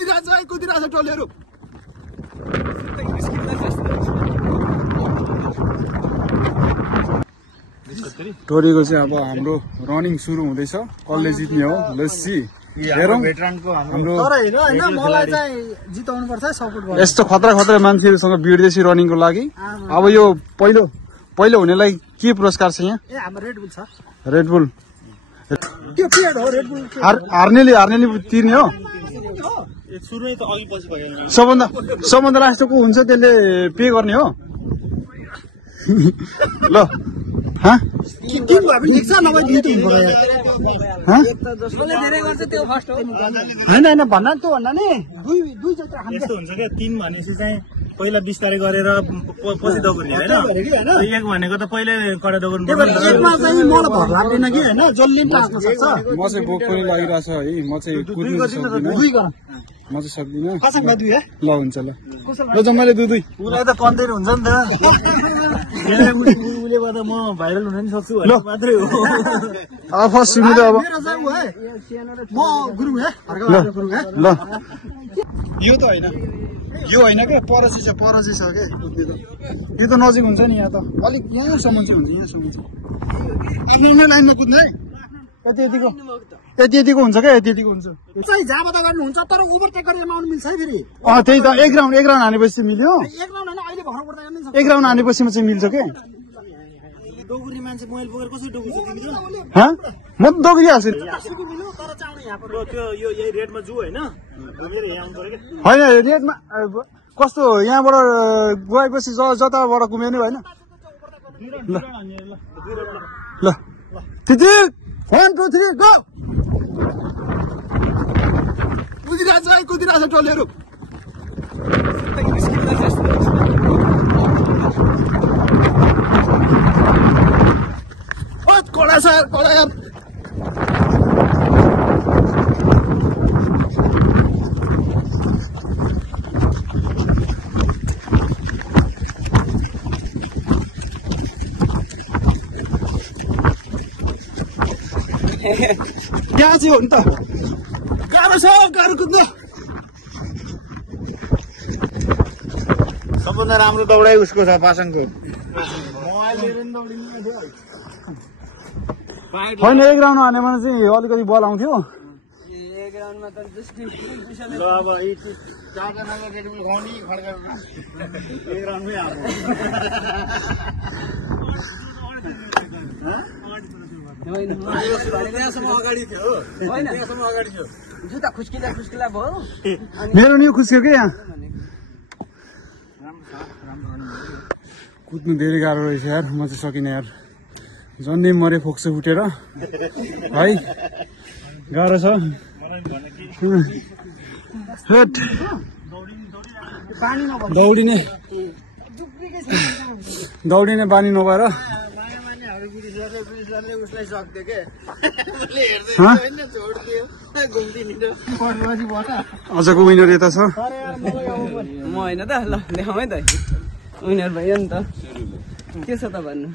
कुदिरहेछ टोलीहरू। टोलीको चाहिँ अब हाम्रो रनिङ सुरु हुँदैछ। कसले जित्ने हो लस्सी हेरौँ हाम्रो। यस्तो खतरा खतरा मान्छेहरूसँग भिड्दैछु रनिङको लागि। अब यो पहिलो हुनेलाई के पुरस्कार छ यहाँ? रेडबुल हार्नेले तिर्ने हो। सबभन्दा लास्टको हुन्छ त्यसले पे गर्ने हो। ल होइन भन्दा त्यो भन्दा नि यस्तो हुन्छ क्या 3 भनेपछि चाहिँ पहिला 20 तारिक गरेर पछि दगुर्ने होइन। 1 भनेको त पहिले कडा दगुर्नु पर्छ। म चाहिँ बोक पनि लागिरहेछ है। म चाहिँ कुद्नु सक्दिनँ। ल हुन्छ ल जम्माले दुई उसलाई त कन्टेन्ट हुन्छ नि त। उसले गर्दा म भाइरल हुन नि सक्छु मात्रै हो। अब फर्स्ट सुन्नु त अब ल यो त होइन क्या परसी छ के कुद्ने त। यो त नजिक हुन्छ नि यहाँ त अलिक यहाँसम्म चाहिँ हुन्छ यहाँसम्म लाइनमा कुद्ने है। यतिको हुन्छ क्या यतिको हुन्छ। जाबा त गर्नुहुन्छ तर ओभरटेक गरेर आउनु मिल्छ है फेरि। त्यही त एक राउन्ड हानेपछि मिल्यो। एक राउन्ड हानेपछि चाहिँ मिल्छ के। डोगरी मान्छे मोबाइल बोकेर कसरी डोगरी सक्दिन्छ? म त डोगरिहाल्छु। त्यो यही रेडमा जु होइन होइन रेडमा कस्तो यहाँबाट गएपछि जताबाट घुमेन होइन। ल त्यति 1 2 3 गो। कुदिरहेछ टोलीहरू। कडा यार क्या चाहिँ हो नि त गाह्रो छ गाह्रो कुद्नु। सबभन्दा राम्रो दौडाइ उसको छ पासाङको। होइन एक राउन्ड हाने भने चाहिँ अलिकति बल आउँथ्यो। ल अब 4 जनाको रेडबुल खुवाउने खड्का एक राउन्डमै आएको। जुत्ता खुस्किला भयो। मेरो नि खुस्क्यो कि यहाँ कुद्नु धेरै गाह्रो रहेछ यार। म चाहिँ सकिनँ यार। झन्डै मरे फोक्सो फुटेर है गाह्रो छ। दौडिने बानी नभएर उसलाई सक्थ्यो के आजको विनर यता छ। म होइन त ल देखाउँ है त विनर भयो नि त। के छ त भन्नु।